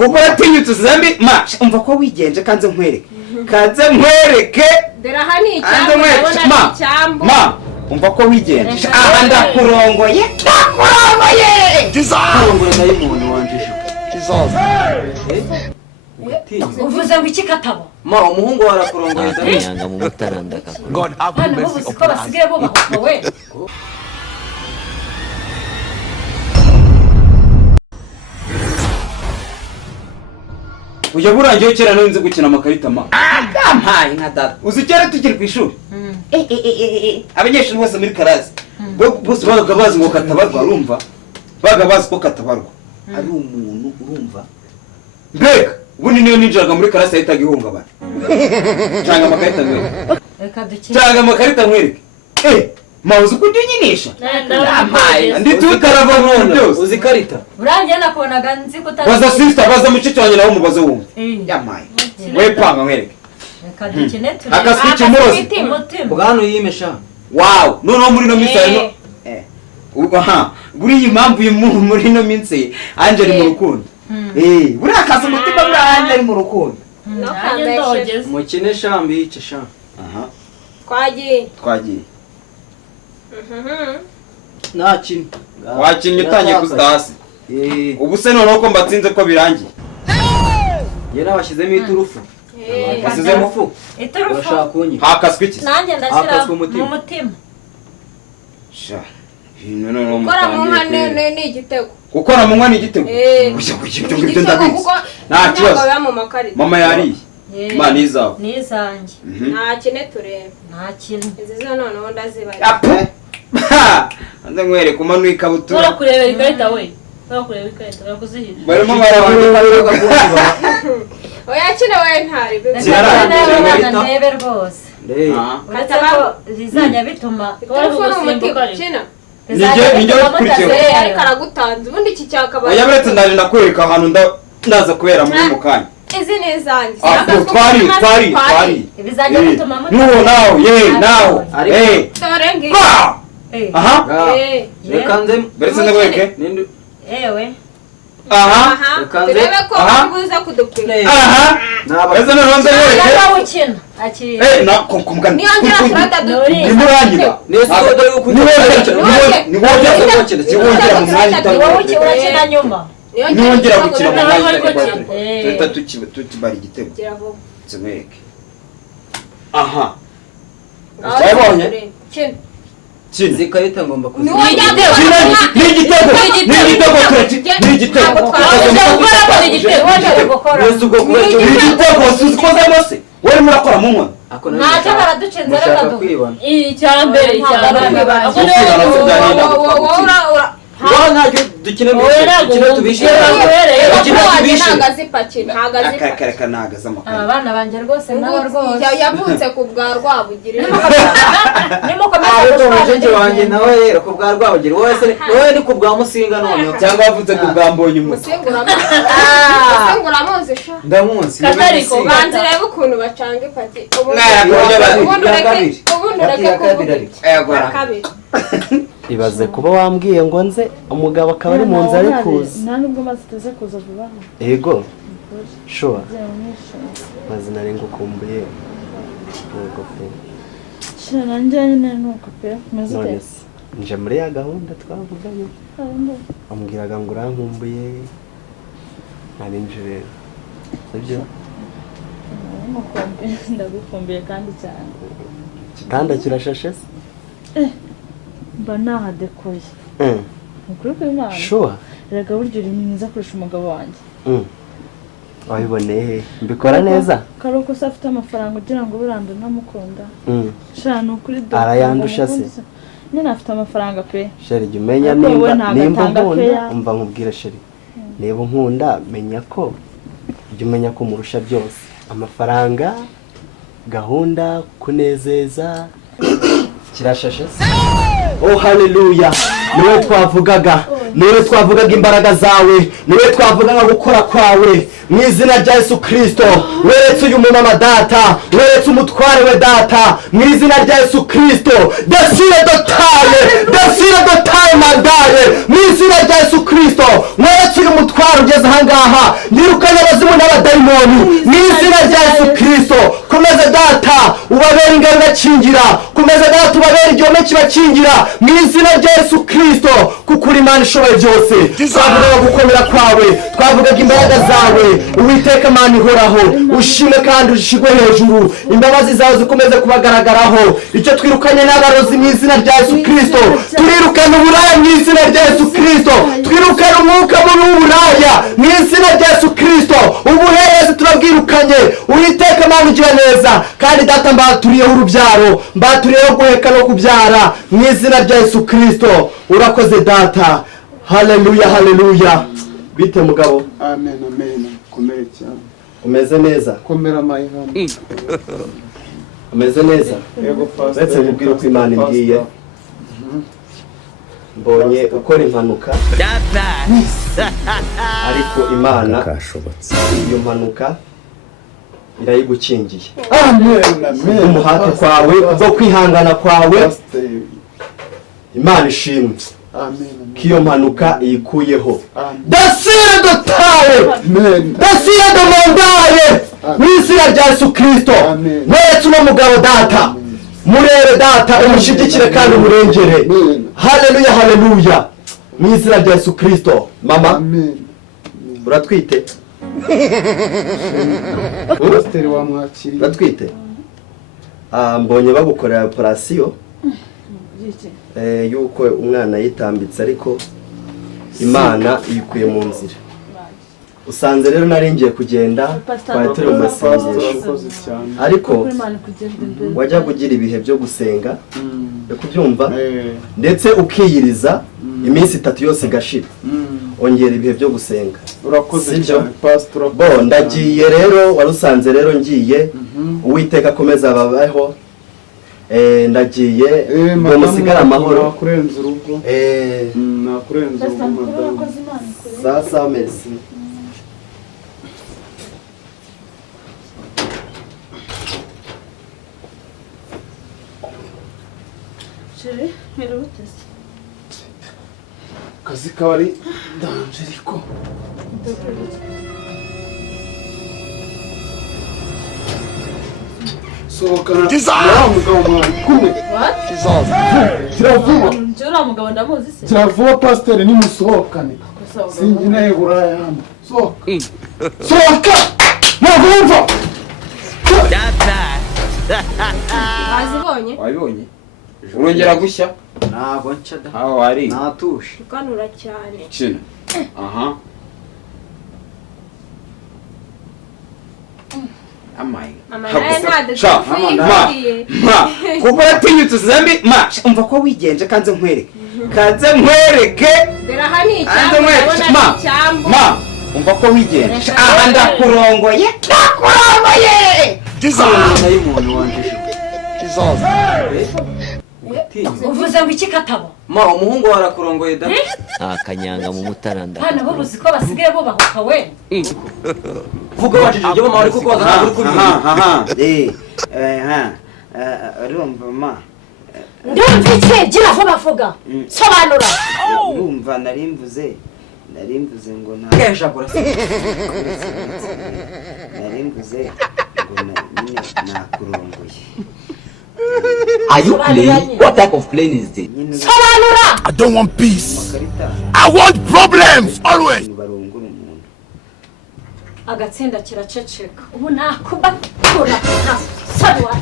kuko atinyutse zambi ma umva ko wigenje kanze nkwereke derahani icyambo ma umva ko wigenje aha ndakurongoye kurongora y'umuntu wanjije uvuze ngo iki katabo ma umuhungu warakurongoye yanga mu mutarandaka God have mercy uko basigaye bubaha we uya burangiye kera no nzi gukina amakarita ma mpaye nka data uzi kera tukiri ku ishuri abanyeshuri bose muri karasi bose baga bazi ngo katabarwa urumva baga bazi ko katabarwa ari umuntu urumva mbega ubundi niyo ninjiraga muri karasi ahitaga ihungabana cyangwa amakarita nkwereke mauzi kujunyinisha ndi tutarava none byose uzi karita urangiye nakonaga nzi kutazi baza sister baza mucici wanjye nawo mubazo wumva yamaye we panga nkwereke reka dukine turi akaswiki murozi bwano yimesha wow noneho muri no minsi aha buri impamvu muri no minsi anje ari mu rukundo buri akaza umutima buri anje ari mu rukundo mukine shambi yice sha aha twagiye nakini wakinnye utangiye kuzita hasi ubu se noneho ko mbatsinze ko birangiye yera bashyizemo iturufu bashyizemo ifu bashaka kunyi hakaswe iki nanjye ndashyira mu mutima sha gukora mu nka ni igitego gukora mu nka ni igitego gusa kugibyo ngibyo ndabizi nta kibazo mama yariye ma nizawe nizanjye nta kine turebe nta kintu izi zo noneho ndazibari nze nkwereke umanu ikabutura urakurebera ikarita we urakureba ikarita urakuzihisha barimo barabandika oya kine we ntari ndebe rwose katabo rizajya bituma kina nijye ukurikiye ariko aragutanze ubundi iki cyakabaye oya buretse ndaje ndakwereka ahantu ndaza kubera muri mu kanya izi ni izanjye twari bizajya bituma nuwo nawe dore ngi aha reka nze buretse ndakwereke ewe aha turebe ko ubuza kudupima aha buretse ndakwereke nawe ukina akiri na kumugana niyo ngira kurada ni muranyiba nese dore uko ni wongera mu mwanya wowe ukina nyuma niwongera gukina mu mwanya tutibara igitego nzemwereke aha kina zikarita ngomba kuzi ni igitego igitego se wari murakora mu nkono ntacyo baraducenze reka dukwiba icyambere ntacyo dukine tubishe akareka nagaza amakuru abana banjye rwose nabo rwose yavutse ku bwa Rwabugiri umujenje wanjye nawe rero ku bwa Rwabugiri wowe ni ku bwa Musinga noneho cyangwa yavutse ku bwa Mbonye umuti Musingura muzi sha ndamunsi katariko banzira ukuntu bacanga ipati kabiri ibaze kuba wambwiye ngo nze umugabo akaba ari mu nzu ari kuza nta nubwo maze tuze kuza vuba yego sure maze nari ngukumbuye yego pe sha nanjye nyine nuko pe maze nje muri ya gahunda twavuganye ambwiraga ngo urankumbuye nari nje rero sibyo ndagukumbuye kandi cyane kitanda kirashashe se mba nahadekoye ukuri kw'Imana sure rega buryo uri mwiza kurusha umugabo wanjye wabiboneye mbikora neza karoko se afite amafaranga ugira ngo buranda ntamukunda sha ni ukuri arayandusha se nyine afite amafaranga pe sheri jya umenya nimba nkunda umva nkubwira sheri niba nkunda menya ko jya umenya ko murusha byose amafaranga gahunda kunezeza kirashashe se oh haleluya niwe twavugaga niwe twavugaga imbaraga zawe, niwe twavugaga gukora kwawe mu izina rya Yesu Kristo. Weretse uyu mumama data, weretse umutware we data mu izina rya Yesu Kristo. Desire dotale mandare mu izina rya Yesu Kristo. Weretse uyu mutware ugeze ahangaha, ndirukanye abazimu n'abadayimoni mu izina rya Yesu Kristo. Komeza data ubabere ingabo bakingira, komeza data ubabere igihome kibakingira mu izina rya Yesu Kristo, kuko uri Imana ishoboye byose. Twavugaga gukomera kwawe, twavugaga imbaraga zawe, Uwiteka Mana ihoraho, ushime kandi ushigwe hejuru, imbabazi zawe zikomeze kubagaragaraho. Icyo twirukanye n'abarozi mu izina rya Yesu Kristo, turirukana uburaya mu izina rya Yesu Kristo, twirukana umwuka mubi w'uburaya mu izina rya Yesu Kristo. Ubuherezi turabwirukanye. Uwiteka Mana ugira neza, kandi data mbaturiyeho urubyaro, mbaturiyeho guheka no kubyara mu izina rya Yesu Kristo. Urakoze data. Haleluya, haleluya. Bite mugabo? Amen, amen. Komere cyane. Umeze neza? Komera mayihano. Umeze neza? Yego pastor. Ndetse mubwire uko Imana imbwiye. Mbonye ukora impanuka. Ariko Imana iyo mpanuka irayigukingiye. Amen, amen. Umuhate kwawe, ubwo kwihangana kwawe, Imana ishimwe. Amen. Kiyo mpanuka iyikuyeho. Amen. Desire dotale. Amen. Desire de mandare. Mwizina rya Yesu Kristo. Amen. Mwese uno mugabo data. Murere data, umushigikire kandi umurengere. Amen. Haleluya, haleluya. Mwizina rya Yesu Kristo. Mama, Amen. uratwite? Pastor wamwakiriye. Uratwite? Mbonye bagukorera operation. Yuko umwana yitambitse ariko Imana iyikuye mu nzira. Usanze rero naringiye kugenda twari turi mu masengesho, ariko wajya kugira ibihe byo gusenga yo kubyumva, ndetse ukiyiriza iminsi 3 yose igashira, ongera ibihe byo gusenga. Urakoze cyane pastor. Bo ndagiye rero, warusanze rero ngiye. Uwiteka akomeza ababaho. Ndagiye ngo musigara amahoro. Nakurenza urugo. Nakurenza urugo madamu. Sasa merci. Chérie, mirute. Kazi kari dangeriko. Sohokana. Mugabo mwari kumwe. Kiravuba. Njura mugabo ndamuzi se. Kiravuba pastor ni musohokane. Sinjine buraya hano. Sohoka. Sohoka. Nagumva. Wazibonye? Wabibonye? Urongera gushya? Ntabwo nshada. Aho wari? Natushe. Ukanura cyane. Kina. Aha. Amaye. Mama naye nade Sha, ma. Kuko yatinyutse zambi, ma. Umva ko wigenje kanze nkwereke. Kanze nkwereke. Dera hani icyambu. Ma. Umva ko wigenje. Aha ndakurongoye. Ndakurongoye. Jizana y'umuntu wanje. Uvuze ngo iki katabo? Ma umuhungu warakurongoye da. akanyanga mu mutaranda Hano bo buzi ko basigaye bubahuka we. Vuga wajije ibyo mama ari kukoza ntabwo uri Aha. Urumva ma. Ndumva iki gira vuba vuga. Sobanura. Urumva narimvuze ngo nta kesha kurasa. narimvuze ngo nyine nakurongoye. Are you playing? What type of plane is this? Sobanura. I don't want peace. I want problems always. Barongora umuntu. Agatsinda kiraceceka. Ubu nakubatura. Sawa.